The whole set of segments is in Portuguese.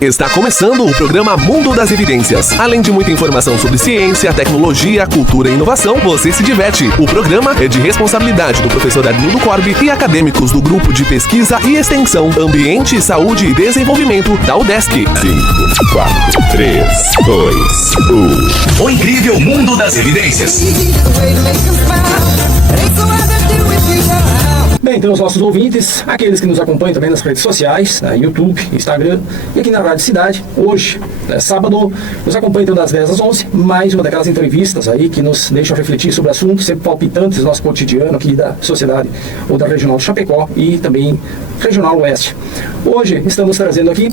Está começando o programa Mundo das Evidências. Além de muita informação sobre ciência, tecnologia, cultura e inovação, você se diverte. O programa é de responsabilidade do professor Arnildo Corbi e acadêmicos do Grupo de Pesquisa e Extensão, Ambiente, Saúde e Desenvolvimento da UDESC. 5, 4, 3, 2, 1. O incrível Mundo das Evidências. Bem, então os nossos ouvintes, aqueles que nos acompanham também nas redes sociais, YouTube, Instagram e aqui na Rádio Cidade, hoje, sábado, nos acompanham então das 10 às 11, mais uma daquelas entrevistas aí que nos deixam refletir sobre assuntos sempre palpitantes do nosso cotidiano aqui da sociedade ou da Regional de Chapecó e também Regional Oeste. Hoje estamos trazendo aqui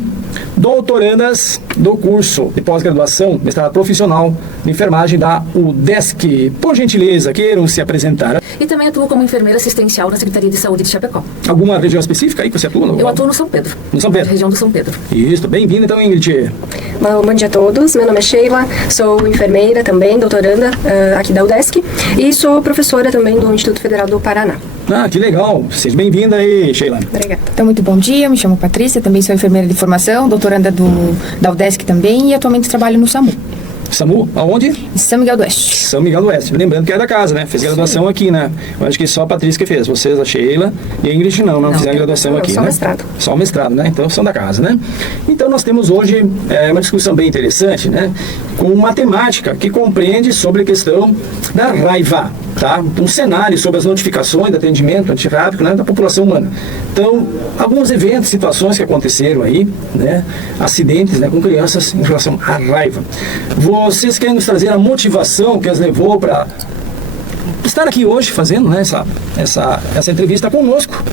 doutorandas do curso de pós-graduação, mestrado profissional de enfermagem da UDESC. Por gentileza, queiram se apresentar. E também atuo como enfermeira assistencial na Secretaria de Saúde de Chapecó. Alguma região específica aí que você atua? Eu atuo no São Pedro. No São Pedro? Região do São Pedro. Isso, bem-vindo então, Ingrid. Bom dia a todos, meu nome é Sheila, sou enfermeira também, doutoranda aqui da UDESC e sou professora também do Instituto Federal do Paraná. Ah, que legal. Seja bem-vinda aí, Sheila. Obrigada. Então, muito bom dia, me chamo Patrícia, também sou enfermeira de formação, doutoranda da UDESC também e atualmente trabalho no SAMU. SAMU, aonde? São Miguel do Oeste. São Miguel do Oeste. Lembrando que é da casa, né? Fez graduação aqui, né? Eu acho que só a Patrícia que fez. Vocês, a Sheila e a Ingrid não fizeram graduação aqui, só né? mestrado. Só o mestrado, né? Então são da casa, né? Então nós temos hoje uma discussão bem interessante, né? Com uma temática que compreende sobre a questão da raiva, tá? Um cenário sobre as notificações de atendimento antirrábico, né, da população humana. Então, alguns eventos, situações que aconteceram aí, né? Acidentes, né, com crianças em relação à raiva. Vocês querem nos trazer a motivação que as levou para estar aqui hoje fazendo, né, essa entrevista conosco,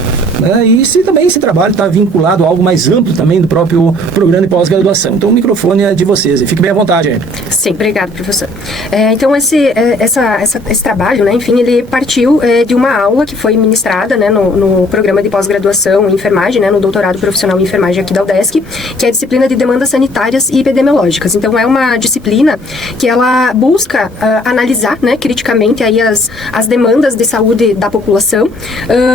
né, e se também esse trabalho está vinculado a algo mais amplo também do próprio programa de pós-graduação. Então o microfone é de vocês e fique bem à vontade aí. Sim, obrigado, professor. Então esse trabalho, né, enfim, ele partiu de uma aula que foi ministrada, né, no programa de pós-graduação em enfermagem, né, no doutorado profissional em enfermagem aqui da UDESC, que é a disciplina de demandas sanitárias e epidemiológicas. Então é uma disciplina que ela busca analisar, né, criticamente aí as demandas de saúde da população,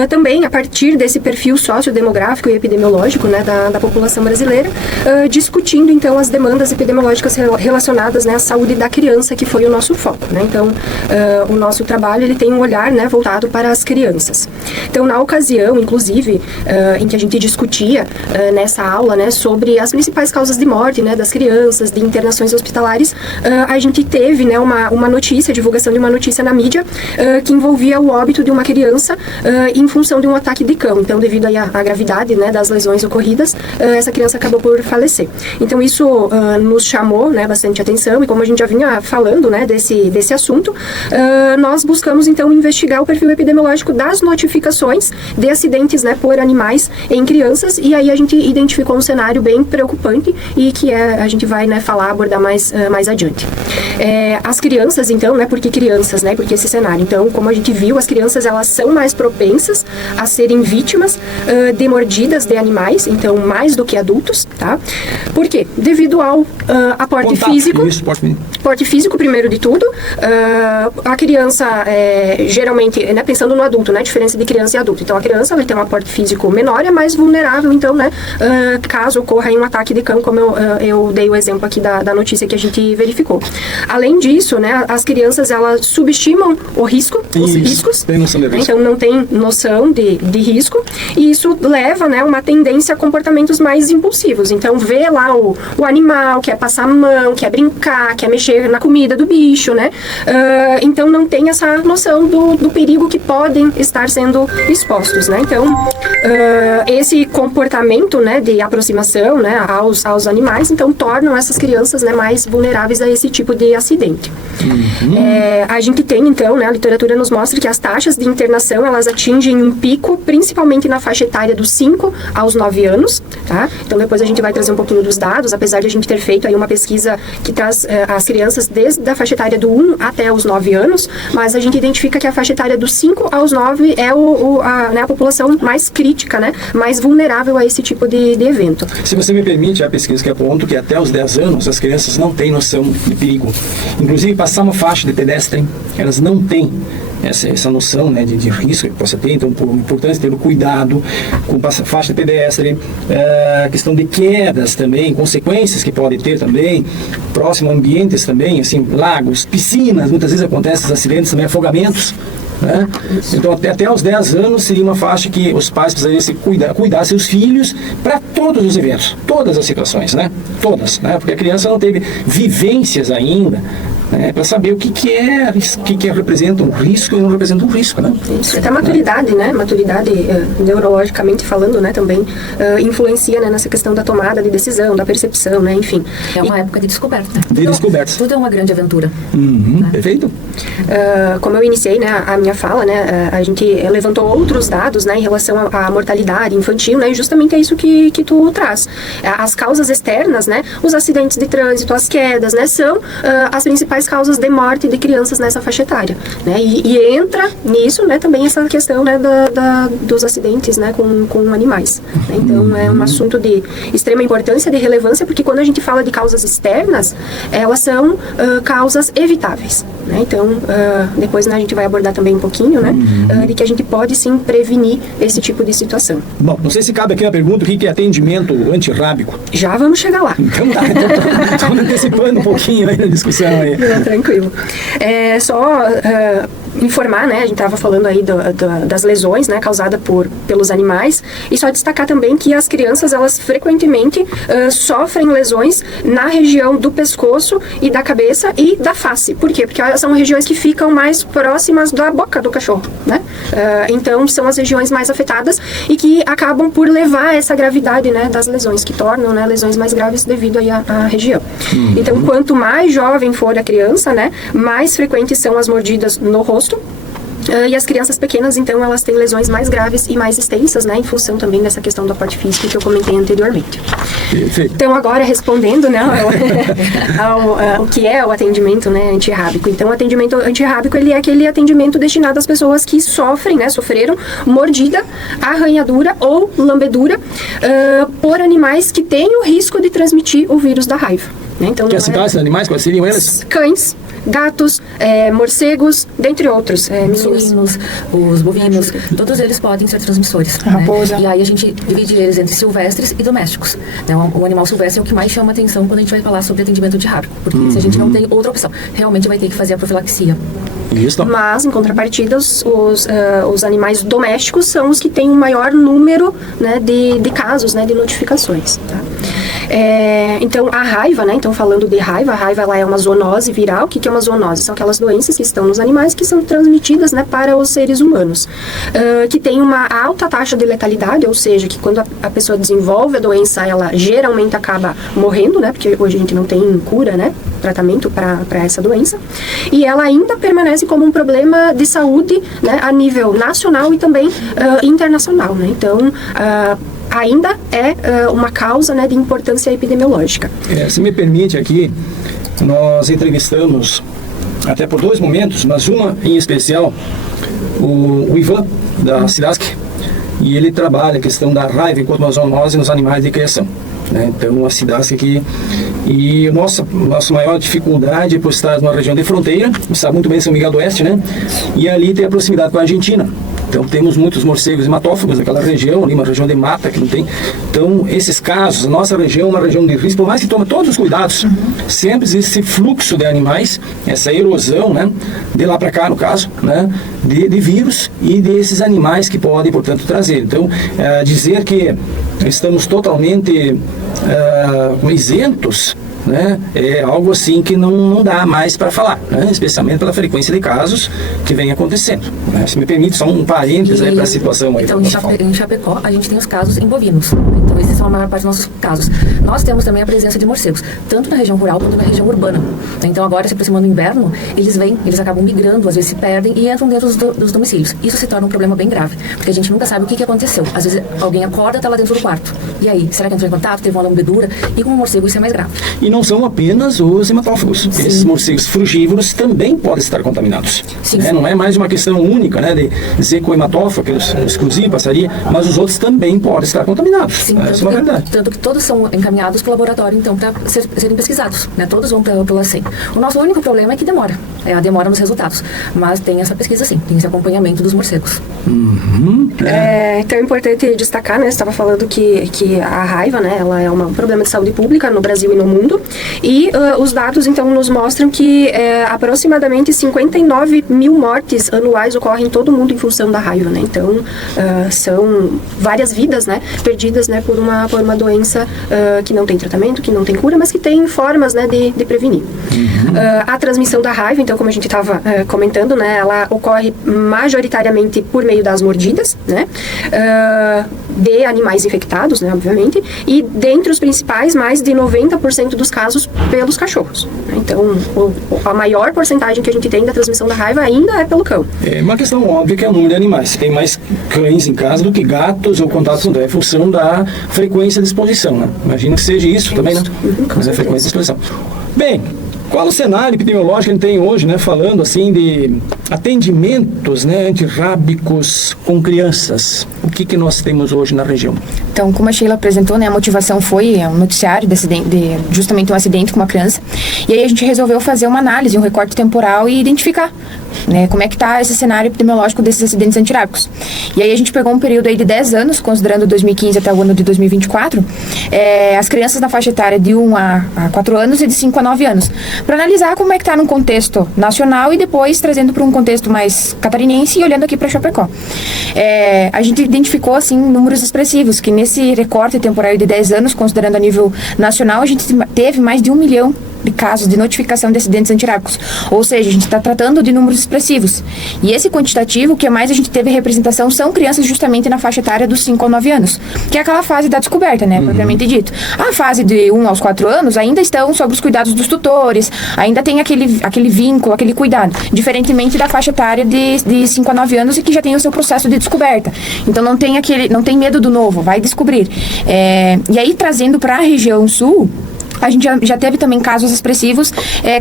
também a partir desse perfil sociodemográfico e epidemiológico, né, da população brasileira, discutindo então as demandas epidemiológicas relacionadas, né, à saúde da criança, que foi o nosso foco, né? Então o nosso trabalho ele tem um olhar, né, voltado para as crianças. Então na ocasião, inclusive, em que a gente discutia nessa aula, né, sobre as principais causas de morte, né, das crianças, de internações hospitalares, a gente teve, né, uma notícia, divulgação de uma notícia na mídia que envolvia o óbito de uma criança em função de um ataque de cão. Então, devido aí à gravidade, né, das lesões ocorridas, essa criança acabou por falecer. Então, isso nos chamou, né, bastante atenção, e como a gente já vinha falando, né, desse assunto, nós buscamos, então, investigar o perfil epidemiológico das notificações de acidentes, né, por animais em crianças, e aí a gente identificou um cenário bem preocupante e que a gente vai, né, abordar mais adiante. As crianças, então, né, por que crianças, né, porque esse cenário? Então, como a gente viu, as crianças, elas são mais propensas a serem vítimas de mordidas de animais, então mais do que adultos, tá? Por quê? Devido ao aporte físico. Isso, porte físico, primeiro de tudo. A criança, geralmente, né, pensando no adulto, né, diferença de criança e adulto. Então, a criança vai ter um aporte físico menor e é mais vulnerável, então, né, caso ocorra um ataque de cão, como eu dei o exemplo aqui da notícia que a gente verificou. Além disso, né, as crianças, elas subestimam os riscos, então não tem noção de risco, e isso leva, né, uma tendência a comportamentos mais impulsivos. Então vê lá o animal, quer passar a mão, quer brincar, quer mexer na comida do bicho, né? Então não tem essa noção do perigo que podem estar sendo expostos, né? Então esse comportamento, né, de aproximação, né, aos animais, então tornam essas crianças, né, mais vulneráveis a esse tipo de acidente. A gente tem, então, né, a literatura nos mostra que as taxas de internação, elas atingem um pico, principalmente na faixa etária dos 5 aos 9 anos, tá? Então depois a gente vai trazer um pouquinho dos dados, apesar de a gente ter feito aí uma pesquisa que traz as crianças desde a faixa etária do 1 até os 9 anos, mas a gente identifica que a faixa etária dos 5 aos 9 é né, a população mais crítica, né, mais vulnerável a esse tipo de evento. Se você me permite, a pesquisa que aponta que até os 10 anos as crianças não têm noção de perigo. Inclusive, passar uma faixa de pedestre, elas não têm essa noção, né, de risco que possa ter. Então, importante ter o cuidado com faixa de pedestre, a questão de quedas também, consequências que pode ter também, próximo a ambientes também, assim, lagos, piscinas, muitas vezes acontecem acidentes também, afogamentos, né? Então até aos 10 anos seria uma faixa que os pais precisariam cuidar seus filhos para todos os eventos, todas as situações, né? Todas, né? Porque a criança não teve vivências ainda, né, para saber o que representa um risco e não representa um risco, né? Isso, até a maturidade, né? Maturidade neurologicamente falando, né? Também influencia, né, nessa questão da tomada de decisão, da percepção, né? Enfim. É uma época de descoberta. Tudo é uma grande aventura. Né? Perfeito. Como eu iniciei, né, a minha fala, né? A gente levantou outros dados, né, em relação à mortalidade infantil, né? E justamente é isso que tu traz. As causas externas, né? Os acidentes de trânsito, as quedas, né? São as principais causas de morte de crianças nessa faixa etária, né? E entra nisso, né, também essa questão, né, dos acidentes, né, com animais, né? Então é um assunto de extrema importância, de relevância, porque quando a gente fala de causas externas, elas são causas evitáveis, né? Então depois, né, a gente vai abordar também um pouquinho, né, de que a gente pode sim prevenir esse tipo de situação. Bom, não sei se cabe aqui a pergunta, o que é atendimento antirrábico? Já vamos chegar lá. Então tá, estou antecipando um pouquinho aí na discussão aí. Tranquilo. Só informar, né, a gente estava falando aí das lesões, né, causadas pelos animais, e só destacar também que as crianças, elas frequentemente sofrem lesões na região do pescoço e da cabeça e da face. Por quê? Porque são regiões que ficam mais próximas da boca do cachorro, né? Então, são as regiões mais afetadas e que acabam por levar essa gravidade, né, das lesões, que tornam, né, lesões mais graves devido aí à região. Então, quanto mais jovem for a criança, né, mais frequentes são as mordidas no rosto. E as crianças pequenas, então, elas têm lesões mais graves e mais extensas, né, em função também dessa questão do aporte físico que eu comentei anteriormente. Perfeito. Então, agora respondendo, né, ao que é o atendimento, né, antirrábico. Então, o atendimento antirrábico, ele é aquele atendimento destinado às pessoas que sofrem, né, sofreram mordida, arranhadura ou lambedura por animais que têm o risco de transmitir o vírus da raiva. Então, quer citar esses animais? Quais seriam eles? Cães, gatos, morcegos, dentre outros. Os suínos, os bovinos, todos eles podem ser transmissores. A raposa. Né? E aí a gente divide eles entre silvestres e domésticos. Então, o animal silvestre é o que mais chama atenção quando a gente vai falar sobre atendimento antirrábico. Porque se a gente não tem outra opção, realmente vai ter que fazer a profilaxia. Isso. Mas, em contrapartida, os animais domésticos são os que têm o maior número, né, de casos, né, de notificações. Tá? Então, a raiva, né? Então, falando de raiva, a raiva ela é uma zoonose viral. O que é uma zoonose? São aquelas doenças que estão nos animais que são transmitidas, né, para os seres humanos. Que tem uma alta taxa de letalidade, ou seja, que quando a pessoa desenvolve a doença, ela geralmente acaba morrendo, né? Porque hoje a gente não tem cura, né? Tratamento para essa doença. E ela ainda permanece como um problema de saúde, né, a nível nacional e também internacional, né? Então, ainda é uma causa, né, de importância epidemiológica. Se me permite aqui, nós entrevistamos até por 2 momentos, mas uma em especial, o Ivan da Cidasc, e ele trabalha a questão da raiva enquanto uma zoonose nos animais de criação. Né? Então, a Cidasc aqui, e nossa maior dificuldade é por estar numa região de fronteira, sabe muito bem São Miguel do Oeste, né? E ali tem a proximidade com a Argentina. Então, temos muitos morcegos hematófagos naquela região, ali uma região de mata que não tem. Então, esses casos, a nossa região é uma região de risco, por mais que tome todos os cuidados, sempre existe esse fluxo de animais, essa erosão, né, de lá para cá, no caso, né, de vírus e desses animais que podem, portanto, trazer. Então, dizer que estamos totalmente isentos, né, é algo assim que não dá mais para falar, né, especialmente pela frequência de casos que vem acontecendo, né. Se me permite, só um parênteses aí para a situação aí. Então, em Chapecó, a gente tem os casos em bovinos. Então, esses são a maior parte dos nossos casos. Nós temos também a presença de morcegos, tanto na região rural quanto na região urbana. Então, agora, se aproximando do inverno, eles acabam migrando, às vezes se perdem e entram dentro dos domicílios. Isso se torna um problema bem grave, porque a gente nunca sabe o que aconteceu. Às vezes, alguém acorda e está lá dentro do quarto. E aí, será que entrou em contato, teve uma lambedura? E com o morcego, isso é mais grave. E não são apenas os hematófagos. Sim. Esses morcegos frugívoros também podem estar contaminados. Sim, sim. Não é mais uma questão única, né, de dizer que o hematófago, exclusivo, passaria, mas os outros também podem estar contaminados. Sim, isso é uma verdade. Tanto que todos são encaminhados para o laboratório, então, para serem pesquisados, né? Todos vão pelo LACEN. O nosso único problema é que demora. É a demora nos resultados. Mas tem essa pesquisa, sim. Tem esse acompanhamento dos morcegos. Então é importante destacar, né? Você estava falando que a raiva, né? Ela é um problema de saúde pública no Brasil e no mundo. E os dados, então, nos mostram que aproximadamente 59 mil mortes anuais ocorrem em todo o mundo em função da raiva, né? Então, são várias vidas, né? Perdidas, né? Por uma doença que não tem tratamento, que não tem cura, mas que tem formas, né? De prevenir. A transmissão da raiva, então, como a gente estava comentando, né? Ela ocorre majoritariamente por meio das mordidas, né? De animais infectados, né? Obviamente. E dentre os principais, mais de 90% dos casos pelos cachorros. Então, a maior porcentagem que a gente tem da transmissão da raiva ainda é pelo cão. É uma questão óbvia que é o número de animais. Tem mais cães em casa do que gatos ou contatos com é função da frequência de exposição, né? Imagino que seja isso também, né? Mas é a frequência de exposição. Bem, qual o cenário epidemiológico que a gente tem hoje, né? Falando assim de atendimentos, né? Antirrábicos com crianças. O que nós temos hoje na região? Então, como a Sheila apresentou, né, a motivação foi um noticiário de justamente um acidente com uma criança. E aí a gente resolveu fazer uma análise, um recorte temporal e identificar, né, como é que está esse cenário epidemiológico desses acidentes antirrábicos. E aí a gente pegou um período aí de 10 anos, considerando 2015 até o ano de 2024, as crianças na faixa etária de 1 a 4 anos e de 5 a 9 anos, para analisar como é que está num contexto nacional e depois trazendo para um contexto mais catarinense e olhando aqui para Chapecó. A gente identificou, assim, números expressivos, que nesse recorte temporal de 10 anos, considerando a nível nacional, a gente teve mais de 1 milhão de casos de notificação de acidentes antirrábicos. Ou seja, a gente está tratando de números expressivos. E esse quantitativo, o que mais a gente teve representação são crianças justamente na faixa etária dos 5 a 9 anos, que é aquela fase da descoberta, né, propriamente dito. A fase de 1 aos 4 anos ainda estão sob os cuidados dos tutores, ainda tem aquele vínculo, aquele cuidado, diferentemente da faixa etária de 5 a 9 anos e que já tem o seu processo de descoberta. Então não tem medo do novo, vai descobrir. E aí, trazendo para a região sul, a gente já teve também casos expressivos,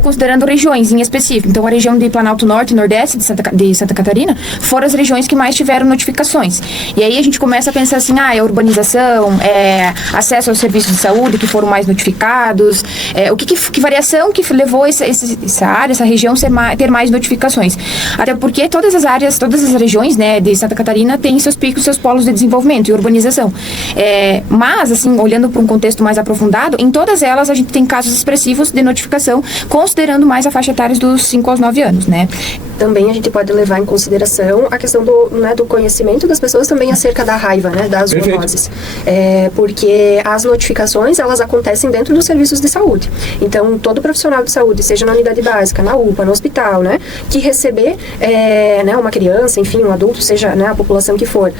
considerando regiões em específico. Então, a região de Planalto Norte e Nordeste de Santa Catarina foram as regiões que mais tiveram notificações. E aí a gente começa a pensar assim, é urbanização, acesso aos serviços de saúde que foram mais notificados, que variação que levou essa região ter mais notificações. Até porque todas as regiões, né, de Santa Catarina têm seus picos, seus polos de desenvolvimento e urbanização. Mas, assim, olhando para um contexto mais aprofundado, em todas elas a gente tem casos expressivos de notificação, considerando mais a faixa etária dos 5 aos 9 anos, né? Também a gente pode levar em consideração a questão do conhecimento das pessoas também acerca da raiva, né, das zoonoses. Porque as notificações, elas acontecem dentro dos serviços de saúde. Então, todo profissional de saúde, seja na unidade básica, na UPA, no hospital, né, que receber né, uma criança, enfim, um adulto, seja, né, a população que for,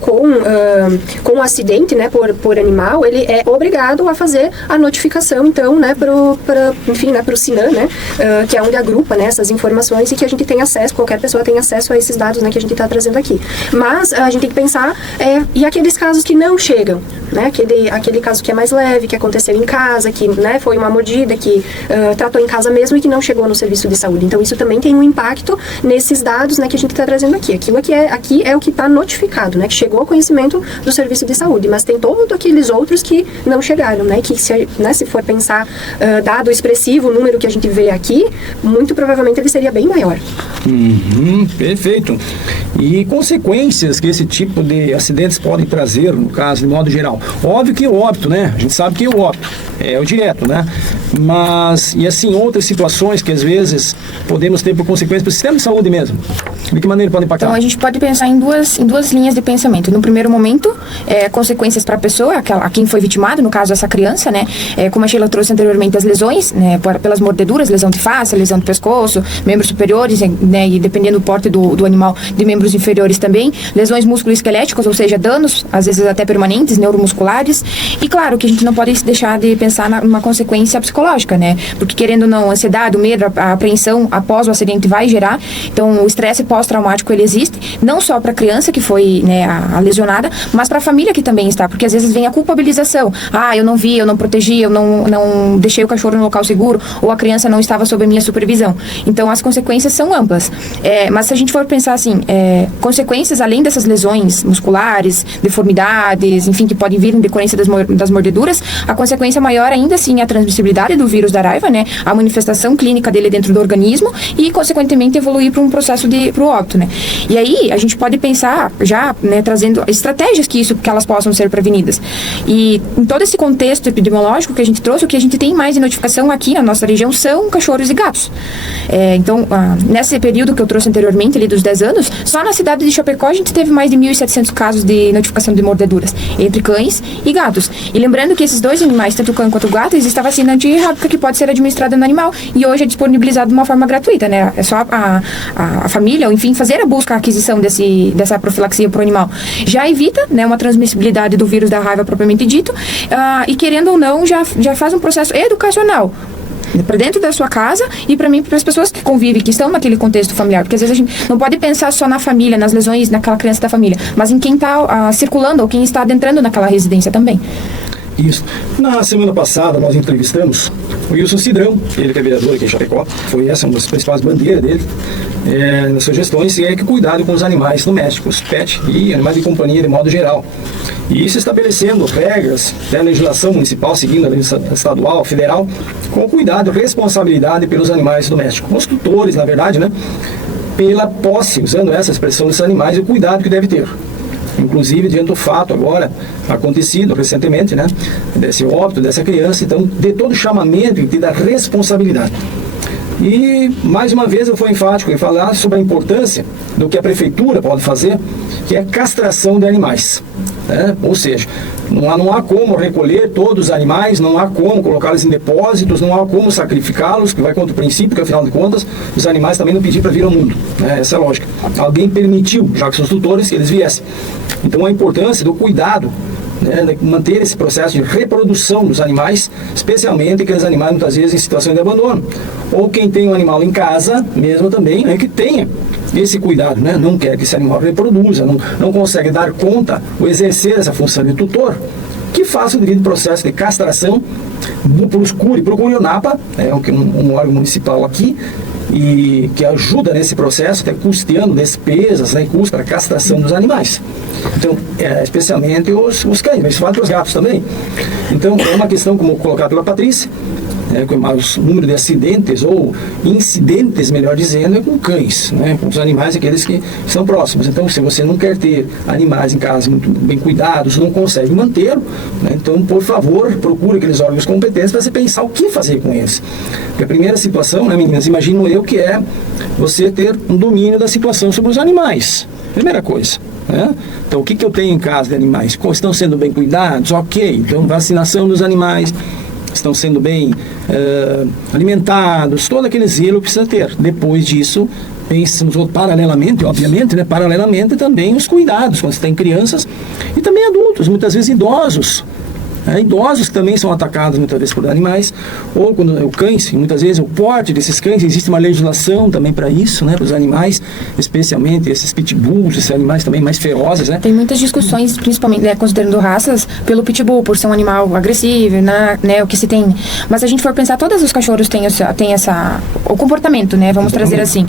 com um acidente, né, por animal, ele é obrigado a fazer a notificação, então, né, pro SINAM, né, que é onde agrupa, né, essas informações e que a gente tem acesso, qualquer pessoa tem acesso a esses dados, né, que a gente está trazendo aqui. Mas a gente tem que pensar, e aqueles casos que não chegam, né, aquele caso que é mais leve, que aconteceu em casa, que, né, foi uma mordida, que tratou em casa mesmo e que não chegou no serviço de saúde. Então, isso também tem um impacto nesses dados, né, que a gente está trazendo aqui. Aquilo aqui é o que está notificado, né, que chegou ao conhecimento do serviço de saúde, mas tem todos aqueles outros que não chegaram, né, que se for pensar dado expressivo, o número que a gente vê aqui, muito provavelmente ele seria bem maior. Perfeito. E consequências que esse tipo de acidentes podem trazer, no caso, de modo geral? Óbvio que o óbito, né? A gente sabe que o óbito é o direto, né? Mas, e assim, outras situações que às vezes podemos ter por consequência para o sistema de saúde mesmo. De que maneira pode impactar? Então, a gente pode pensar em duas linhas de pensamento. No primeiro momento, consequências para a pessoa, a quem foi vitimado, no caso, essa criança, né? Como a Sheila trouxe anteriormente, as lesões, né? Pelas mordeduras, lesão de face, lesão do pescoço, membros superiores, né? E dependendo do porte do animal, de membros inferiores também. Lesões musculoesqueléticas, ou seja, danos, às vezes até permanentes, neuromusculares. E claro que a gente não pode deixar de pensar numa consequência psicológica, né? Porque querendo ou não, a ansiedade, o medo, a apreensão após o acidente vai gerar. Então, o estresse pós-traumático ele existe, não só para a criança que foi, né, a lesionada, mas para a família que também está, porque às vezes vem a culpabilização. Ah, eu não vi, eu não protegi, eu não deixei o cachorro no local seguro, ou a criança não estava sob a minha supervisão. Então, as consequências são amplas. Mas se a gente for pensar assim, consequências além dessas lesões musculares, deformidades, enfim, que podem vir em decorrência das mordeduras, a consequência maior ainda assim é a transmissibilidade do vírus da raiva, né, a manifestação clínica dele dentro do organismo e, consequentemente, evoluir para um processo para o óbito, né. E aí, a gente pode pensar já, né, trazendo estratégias que elas possam ser prevenidas. E em todo esse contexto epidemiológico que a gente trouxe, o que a gente tem mais de notificação aqui na nossa região são cachorros e gatos. Então, nesse período que eu trouxe anteriormente, ali dos 10 anos, só na cidade de Chapecó a gente teve mais de 1.700 casos de notificação de mordeduras entre cães e gatos. E lembrando que esses dois animais, tanto o cão quanto o gato, existe a vacina antirrábica que pode ser administrada no animal e hoje é disponibilizada de uma forma gratuita, né? É só a família, ou enfim, fazer a busca, a aquisição dessa profilaxia para o animal. Já evita, né, uma transmissibilidade do vírus da raiva propriamente dito, e querendo ou não, já faz um processo educacional para dentro da sua casa e para as pessoas que convivem, que estão naquele contexto familiar, porque às vezes a gente não pode pensar só na família, nas lesões, naquela criança da família, mas em quem está circulando ou quem está adentrando naquela residência também. Isso. Na semana passada nós entrevistamos o Wilson Cidrão, ele que é vereador aqui em Chapecó. Foi essa uma das principais bandeiras dele nas suas gestões, e é que cuidado com os animais domésticos, pet e animais de companhia de modo geral. E isso estabelecendo regras da legislação municipal, seguindo a legislação estadual, federal, com cuidado e responsabilidade pelos animais domésticos. Com os tutores, na verdade, né, pela posse, usando essa expressão desses animais, e o cuidado que deve ter. Inclusive, diante do fato agora acontecido recentemente, né, desse óbito dessa criança, então, de todo o chamamento e da responsabilidade. E, mais uma vez, eu fui enfático em falar sobre a importância do que a prefeitura pode fazer, que é a castração de animais. Né? Ou seja, não há como recolher todos os animais, não há como colocá-los em depósitos, não há como sacrificá-los, que vai contra o princípio que, afinal de contas, os animais também não pediram para vir ao mundo. Né? Essa é a lógica. Alguém permitiu, já que são os tutores, que eles viessem. Então, a importância do cuidado, né, manter esse processo de reprodução dos animais, especialmente aqueles animais muitas vezes em situação de abandono, ou quem tem um animal em casa mesmo também, né, que tenha esse cuidado, né, não quer que esse animal reproduza, não consegue dar conta ou exercer essa função de tutor, que faça o devido processo de castração, procure o NAPA, um órgão municipal aqui, e que ajuda nesse processo, até custeando despesas, né, custo para a castração dos animais. Então, especialmente os cães, mas isso vale para os gatos também. Então, é uma questão, como colocado pela Patrícia, o número de acidentes ou incidentes, melhor dizendo, é com cães, né, com os animais, aqueles que são próximos. Então, se você não quer ter animais em casa muito bem cuidados, não consegue mantê-lo, né, então, por favor, procure aqueles órgãos competentes para você pensar o que fazer com eles. Porque a primeira situação, né, meninas, imagino eu, que é você ter um domínio da situação sobre os animais. Primeira coisa. Né? Então, o que eu tenho em casa de animais? Estão sendo bem cuidados? Ok. Então, vacinação dos animais, estão sendo bem alimentados, todo aquele zelo precisa ter. Depois disso, pensamos paralelamente, obviamente, né, paralelamente também os cuidados, quando você tem crianças e também adultos, muitas vezes idosos. Idosos também são atacados muitas vezes por animais, ou quando o cães, muitas vezes o porte desses cães, existe uma legislação também para isso, né, para os animais, especialmente esses pitbulls, esses animais também mais ferozes, né? Tem muitas discussões, principalmente, né, considerando raças, pelo pitbull, por ser um animal agressivo, né, o que se tem. Mas se a gente for pensar, todos os cachorros têm o comportamento, né, vamos trazer assim.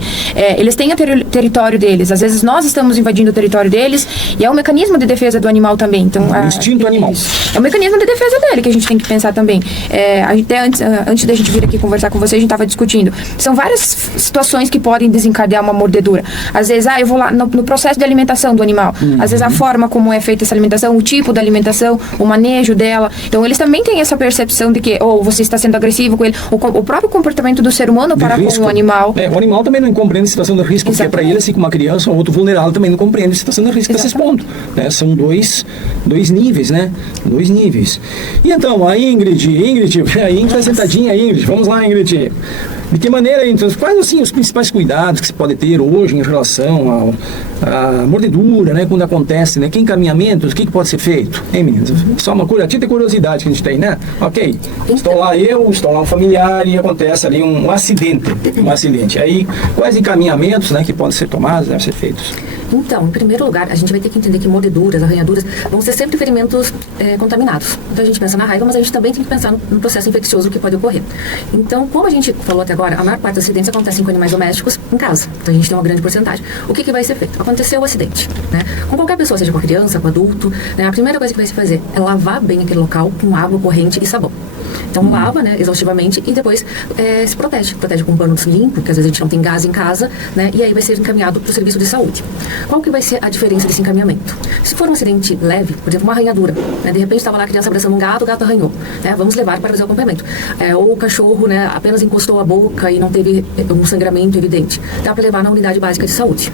Eles têm o território deles, às vezes nós estamos invadindo o território deles, e é um mecanismo de defesa do animal também. Então, o instinto animal. É um mecanismo de defesa dele que a gente tem que pensar também. Até antes da gente vir aqui conversar com você, a gente estava discutindo. São várias situações que podem desencadear uma mordedura. Às vezes, eu vou lá no processo de alimentação do animal. Às vezes, a forma como é feita essa alimentação, o tipo da alimentação, o manejo dela. Então, eles também têm essa percepção de que você está sendo agressivo com ele. O próprio comportamento do ser humano para com o animal. O animal também não compreende a situação de risco, porque para ele, assim como uma criança ou outro vulnerável, também não compreende a situação de risco desses pontos. São dois níveis, né? Dois níveis. E então, a Ingrid está sentadinha, Ingrid. Vamos lá, Ingrid. De que maneira, então, quais assim, os principais cuidados que se pode ter hoje em relação à mordedura, né, quando acontece, né? Que encaminhamentos, o que pode ser feito? Hein, meninas? Só uma típica curiosidade que a gente tem, né? Ok, estou lá um familiar e acontece ali um acidente. Aí, quais encaminhamentos, né, que podem ser tomados, devem ser feitos? Então, em primeiro lugar, a gente vai ter que entender que mordeduras, arranhaduras, vão ser sempre ferimentos contaminados. Então a gente pensa na raiva, mas a gente também tem que pensar no processo infeccioso que pode ocorrer. Então, como a gente falou até agora, a maior parte dos acidentes acontecem com animais domésticos em casa. Então a gente tem uma grande porcentagem. O que vai ser feito? Aconteceu o acidente, né? Com qualquer pessoa, seja com a criança, com o adulto, né? A primeira coisa que vai se fazer é lavar bem aquele local com água corrente e sabão. Então lava, né, exaustivamente e depois se protege com um pano limpo, porque às vezes a gente não tem gás em casa, né, e aí vai ser encaminhado para o serviço de saúde. Qual que vai ser a diferença desse encaminhamento? Se for um acidente leve, por exemplo, uma arranhadura, né, de repente estava lá a criança abraçando um gato, o gato arranhou, né, vamos levar para fazer o acompanhamento. Ou o cachorro, né, apenas encostou a boca e não teve um sangramento evidente, dá para levar na unidade básica de saúde.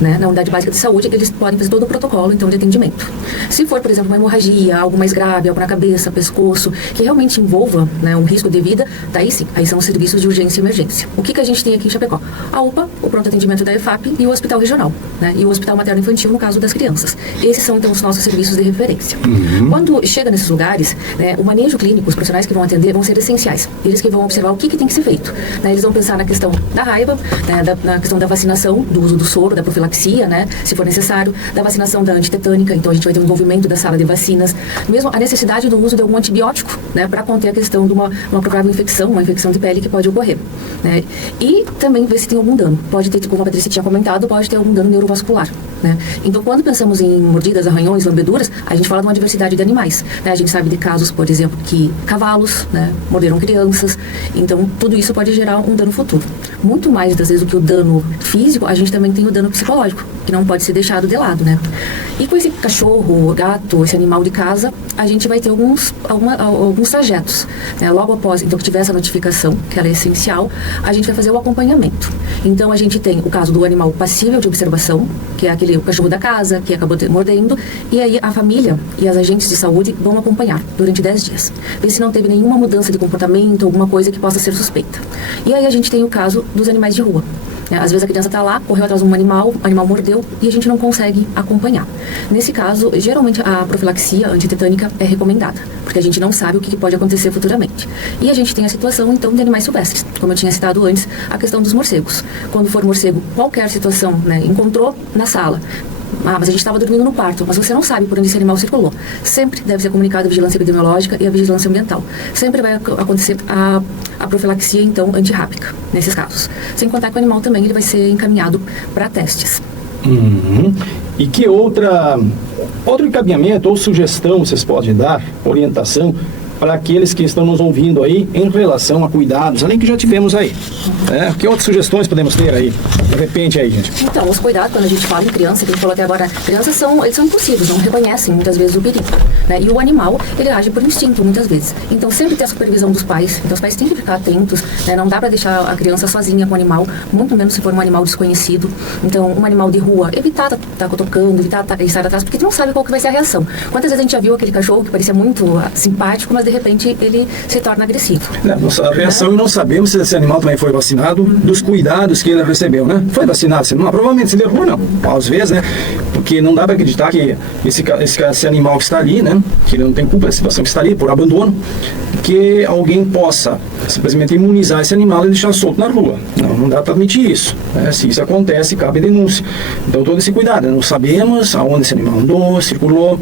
Né? Na unidade básica de saúde, eles podem fazer todo o protocolo então, de atendimento. Se for, por exemplo, uma hemorragia, algo mais grave, algo na cabeça, pescoço, que realmente envolva, né, um risco de vida, daí sim, aí são os serviços de urgência e emergência. O que a gente tem aqui em Chapecó? A UPA, o pronto atendimento da EFAP e o hospital regional, né? E o hospital materno-infantil, no caso das crianças. Esses são, então, os nossos serviços de referência. Quando chega nesses lugares, né, o manejo clínico, os profissionais que vão atender vão ser essenciais. Eles que vão observar o que tem que ser feito. Né? Eles vão pensar na questão da raiva, né, na questão da vacinação, do uso do soro, da profilaxia, né, se for necessário, da vacinação da antitetânica, então a gente vai ter um envolvimento da sala de vacinas, mesmo a necessidade do uso de algum antibiótico, né, para conter a questão de uma provável infecção, uma infecção de pele que pode ocorrer, né, e também ver se tem algum dano, pode ter, como a Patrícia tinha comentado, pode ter algum dano neurovascular, né, então quando pensamos em mordidas, arranhões, lambeduras, a gente fala de uma diversidade de animais, né, a gente sabe de casos, por exemplo, que cavalos, né, morderam crianças, então tudo isso pode gerar um dano futuro. Muito mais, das vezes, do que o dano físico, a gente também tem o dano psicológico, que não pode ser deixado de lado, né? E com esse cachorro, gato, esse animal de casa, a gente vai ter alguns trajetos, né? Logo após, então, que tiver essa notificação, que ela é essencial, a gente vai fazer o acompanhamento. Então, a gente tem o caso do animal passível de observação, que é o cachorro da casa, que acabou mordendo, e aí a família e as agentes de saúde vão acompanhar durante 10 dias. Ver se não teve nenhuma mudança de comportamento, alguma coisa que possa ser suspeita. E aí a gente tem o caso dos animais de rua. Às vezes a criança está lá, correu atrás de um animal, o animal mordeu e a gente não consegue acompanhar. Nesse caso, geralmente a profilaxia antitetânica é recomendada, porque a gente não sabe o que pode acontecer futuramente. E a gente tem a situação, então, de animais silvestres, como eu tinha citado antes, a questão dos morcegos. Quando for morcego, qualquer situação, né, encontrou na sala, mas a gente estava dormindo no quarto, mas você não sabe por onde esse animal circulou. Sempre deve ser comunicado a vigilância epidemiológica e a vigilância ambiental. Sempre vai acontecer a profilaxia, então, antirrábica, nesses casos. Sem contar que o animal também ele vai ser encaminhado para testes. E que outro encaminhamento ou sugestão vocês podem dar, orientação, para aqueles que estão nos ouvindo aí em relação a cuidados, além que já tivemos aí. Que outras sugestões podemos ter aí? De repente aí, gente. Então, os cuidados, quando a gente fala em criança, que a gente falou até agora, crianças eles são impulsivos, não reconhecem muitas vezes o perigo. Né? E o animal, ele age por instinto muitas vezes. Então, sempre ter a supervisão dos pais. Então, os pais têm que ficar atentos, né? Não dá para deixar a criança sozinha com o animal, muito menos se for um animal desconhecido. Então, um animal de rua, evitar estar tocando, evitar estar atrás, porque tu não sabe qual que vai ser a reação. Quantas vezes a gente já viu aquele cachorro que parecia muito simpático, mas de repente ele se torna agressivo. A reação, não sabemos se esse animal também foi vacinado, dos cuidados que ele recebeu, né? Foi vacinado, provavelmente se derrubou, não. Às vezes, né? Porque não dá para acreditar que esse animal que está ali, né? Que ele não tem culpa da situação que está ali, por abandono, que alguém possa simplesmente imunizar esse animal e deixar solto na rua. Não dá para admitir isso. Né? Se isso acontece, cabe denúncia. Então, todo esse cuidado. Não sabemos aonde esse animal andou, circulou,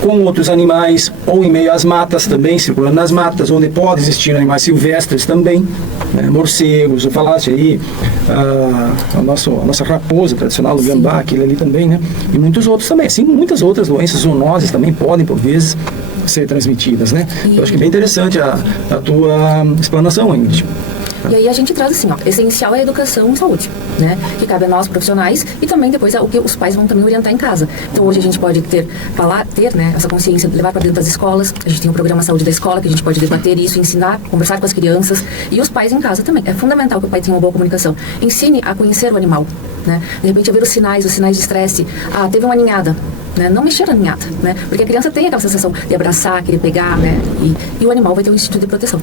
com outros animais, ou em meio às matas também, circulando nas matas, onde pode existir animais silvestres também, né? Morcegos, eu falasse aí, a nossa raposa tradicional, o gambá, aquele ali também, né? E muitos outros também. Assim, muitas outras doenças zoonoses também podem, por vezes, ser transmitidas, né? Eu acho que é bem interessante a tua explanação, Ingrid. E aí a gente traz assim, essencial é a educação e saúde, né? Que cabe a nós profissionais e também depois o que os pais vão também orientar em casa. Então hoje a gente pode ter, né, essa consciência, levar para dentro das escolas. A gente tem um programa Saúde da Escola que a gente pode debater isso, ensinar, conversar com as crianças e os pais em casa também. É fundamental que o pai tenha uma boa comunicação. Ensine a conhecer o animal, né? De repente a ver os sinais de estresse. Teve uma ninhada. né? Não mexer na ninhada, né? Porque a criança tem aquela sensação de abraçar, querer pegar, né? E o animal vai ter um instinto de proteção.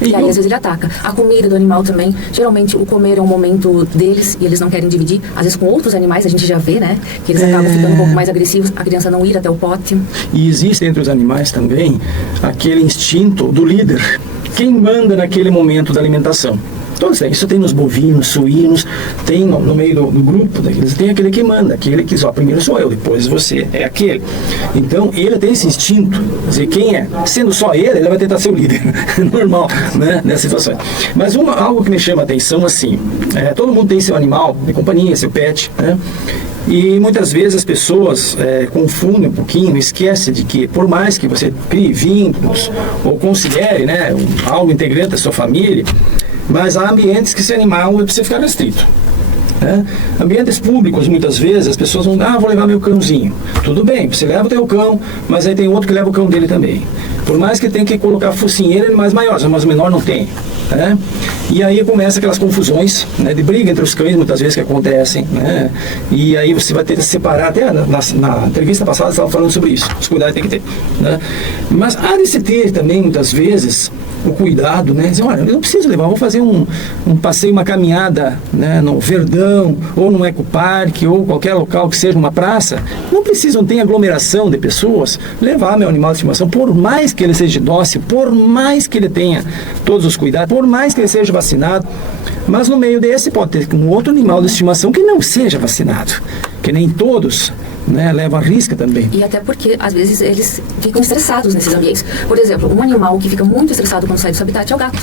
E aí, às vezes, ele ataca. A comida do animal também, geralmente, o comer é um momento deles e eles não querem dividir. Às vezes, com outros animais, a gente já vê, né? Que eles acabam ficando um pouco mais agressivos, a criança não ir até o pote. E existe entre os animais também aquele instinto do líder. Quem manda naquele momento da alimentação? Todos têm. Isso tem nos bovinos, suínos, tem no meio do grupo daqueles, tem aquele que manda, aquele que só primeiro sou eu, depois você, é aquele. Então ele tem esse instinto, quer dizer, quem é? Sendo só ele vai tentar ser o líder, normal, né, nessa situação. Mas algo que me chama a atenção, assim, todo mundo tem seu animal de companhia, seu pet, né? E muitas vezes as pessoas confundem um pouquinho, esquecem de que por mais que você crie vínculos ou considere, né, algo integrante da sua família, mas há ambientes que esse animal precisa ficar restrito. Né? Ambientes públicos, muitas vezes, as pessoas vão, vou levar meu cãozinho. Tudo bem, você leva o teu cão, mas aí tem outro que leva o cão dele também. Por mais que tenha que colocar focinheira em animais maiores, mas o menor não tem. Né? E aí começa aquelas confusões, né, de briga entre os cães, muitas vezes, que acontecem, né? E aí você vai ter que separar, até na entrevista passada estava falando sobre isso, os cuidados tem que ter, né? Mas há de se ter também, muitas vezes, o cuidado, né? Dizer, olha, eu não preciso levar, vou fazer um passeio, uma caminhada, né, no Verdão, ou no ecoparque, ou qualquer local que seja uma praça, não precisam ter aglomeração de pessoas, levar meu animal de estimação, por mais que ele seja dócil, por mais que ele tenha todos os cuidados, por mais que ele seja vacinado, mas no meio desse pode ter um outro animal de estimação que não seja vacinado, que nem todos, né, levam a risca também. E até porque, às vezes, eles ficam estressados nesses ambientes. Por exemplo, um animal que fica muito estressado quando sai do seu habitat é o gato.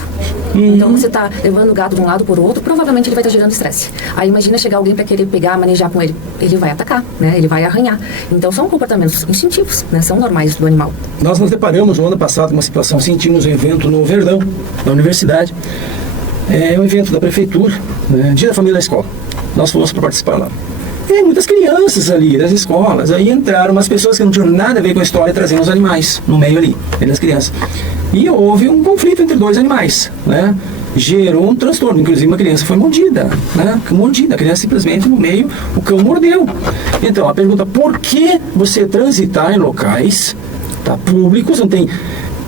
Então, você está levando o gato de um lado por outro, provavelmente ele vai estar gerando estresse. Aí, imagina chegar alguém para querer pegar, manejar com ele. Ele vai atacar, né? Ele vai arranhar. Então, são comportamentos instintivos, né? São normais do animal. Nós nos deparamos no ano passado com uma situação, sentimos um evento no Verdão, na universidade. É um evento da prefeitura, né? Dia da família da escola. Nós fomos para participar lá. E muitas crianças ali das escolas, aí entraram umas pessoas que não tinham nada a ver com a história, trazendo os animais no meio ali, entre as crianças. E houve um conflito entre dois animais, né? Gerou um transtorno, inclusive uma criança foi mordida, né? Mordida, a criança simplesmente no meio, o cão mordeu. Então, a pergunta, por que você transitar em locais, tá, públicos, não tem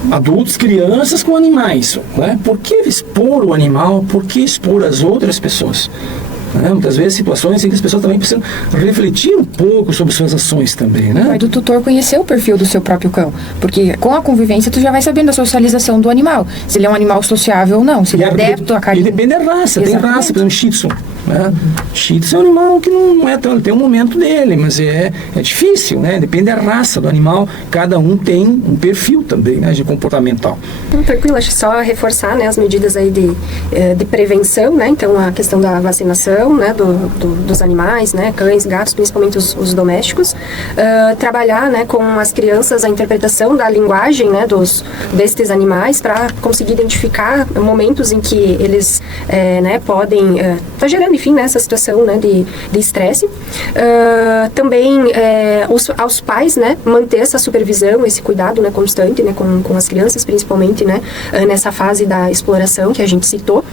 adultos, crianças com animais, né? Por que expor o animal, por que expor as outras pessoas? Muitas vezes situações em que as pessoas também precisam refletir um pouco sobre suas ações também, né? Vai do tutor conhecer o perfil do seu próprio cão, porque com a convivência tu já vai sabendo a socialização do animal, se ele é um animal sociável ou não, se ele é adepto a carinho. E depende da raça. Exatamente. Tem raça, por exemplo, Shih Tzu, né? Shih Tzu é um animal que não é tão, ele tem um momento dele, mas é difícil, né? Depende da raça do animal, cada um tem um perfil também, né, de comportamental. Tranquilo, acho que só reforçar, né, as medidas aí de prevenção, né? Então a questão da vacinação, né, dos animais, né, cães, gatos, principalmente os domésticos, trabalhar, né, com as crianças a interpretação da linguagem, né, destes animais para conseguir identificar momentos em que eles, né, podem estar gerando, enfim, né, essa situação, né, de estresse. Também aos pais, né, manter essa supervisão, esse cuidado, né, constante, né, com as crianças, principalmente, né, nessa fase da exploração que a gente citou.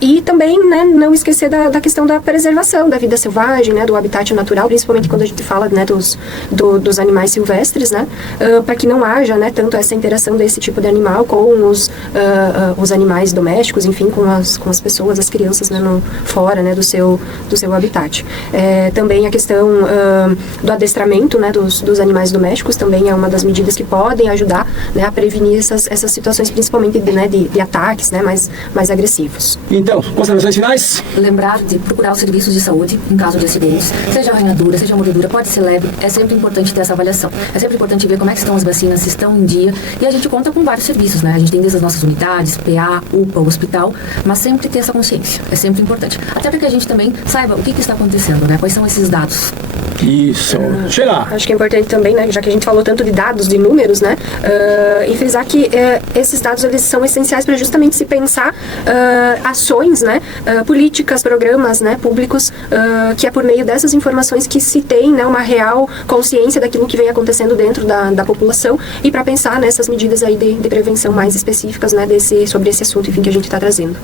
E também, né, não esquecer da questão da preservação da vida selvagem, né, do habitat natural, principalmente quando a gente fala, né, dos animais silvestres, né, para que não haja, né, tanto essa interação desse tipo de animal com os animais domésticos, enfim, com as pessoas, as crianças, né, fora, né, do seu habitat. Também a questão do adestramento, né, dos animais domésticos também é uma das medidas que podem ajudar, né, a prevenir essas situações, principalmente de ataques, né, mais agressivos. Então, considerações finais? Lembrar de procurar os serviços de saúde em caso de acidentes, seja arranhadura, seja mordedura, pode ser leve, é sempre importante ter essa avaliação. É sempre importante ver como é que estão as vacinas, se estão em dia, e a gente conta com vários serviços, né? A gente tem desde as nossas unidades, PA, UPA, hospital, mas sempre ter essa consciência, é sempre importante. Até para que a gente também saiba o que está acontecendo, né? Quais são esses dados. Isso, chega. Acho que é importante também, né, já que a gente falou tanto de dados, de números, né, e frisar que esses dados, eles são essenciais para justamente se pensar ações, né, políticas, programas, né, públicos, que é por meio dessas informações que se tem, né, uma real consciência daquilo que vem acontecendo dentro da população, e para pensar nessas medidas aí de prevenção mais específicas, né, sobre esse assunto, enfim, que a gente está trazendo.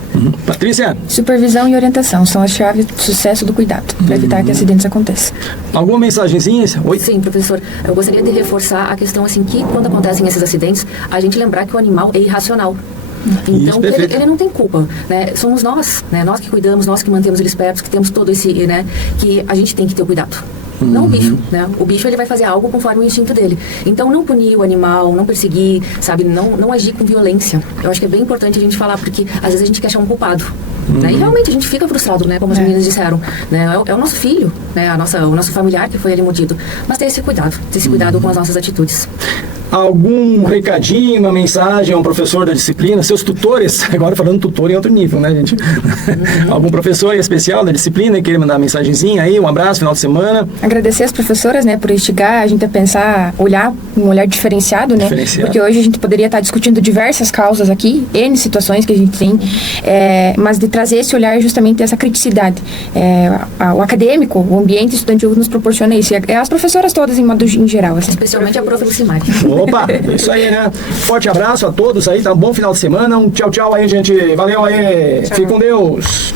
Patrícia? Supervisão e orientação são as chaves do sucesso do cuidado, para evitar que acidentes aconteçam. Alguma mensagenzinha? Oi? Sim, professor. Eu gostaria de reforçar a questão assim que quando acontecem esses acidentes, a gente lembrar que o animal é irracional. Então, Isso, ele não tem culpa, né? Somos nós, né? Nós que cuidamos, nós que mantemos eles perto, que temos todo esse, né? Que a gente tem que ter o cuidado. Não o bicho, né? O bicho, ele vai fazer algo conforme o instinto dele. Então, não punir o animal, não perseguir, sabe? Não agir com violência. Eu acho que é bem importante a gente falar, porque às vezes a gente quer achar um culpado. Né? E realmente a gente fica frustrado, né? Como as meninas disseram. Né? É o nosso filho, né? O nosso familiar que foi ali mordido. Mas ter esse cuidado com as nossas atitudes. Algum recadinho, uma mensagem a um professor da disciplina, seus tutores, agora falando tutor em outro nível, né, gente? Algum professor especial da disciplina que queira mandar uma mensagenzinha aí, um abraço, final de semana. Agradecer as professoras, né, por instigar a gente a pensar, olhar um olhar diferenciado, né? Porque hoje a gente poderia estar discutindo diversas causas aqui, N situações que a gente tem, mas de trazer esse olhar justamente essa criticidade. O acadêmico, o ambiente estudantil nos proporciona isso. E as professoras todas em geral. Assim. Especialmente a prof. Lucimari. Opa, isso aí, né? Forte abraço a todos aí, tá? Um bom final de semana. Um tchau, tchau aí, gente. Valeu aí. Fique com Deus.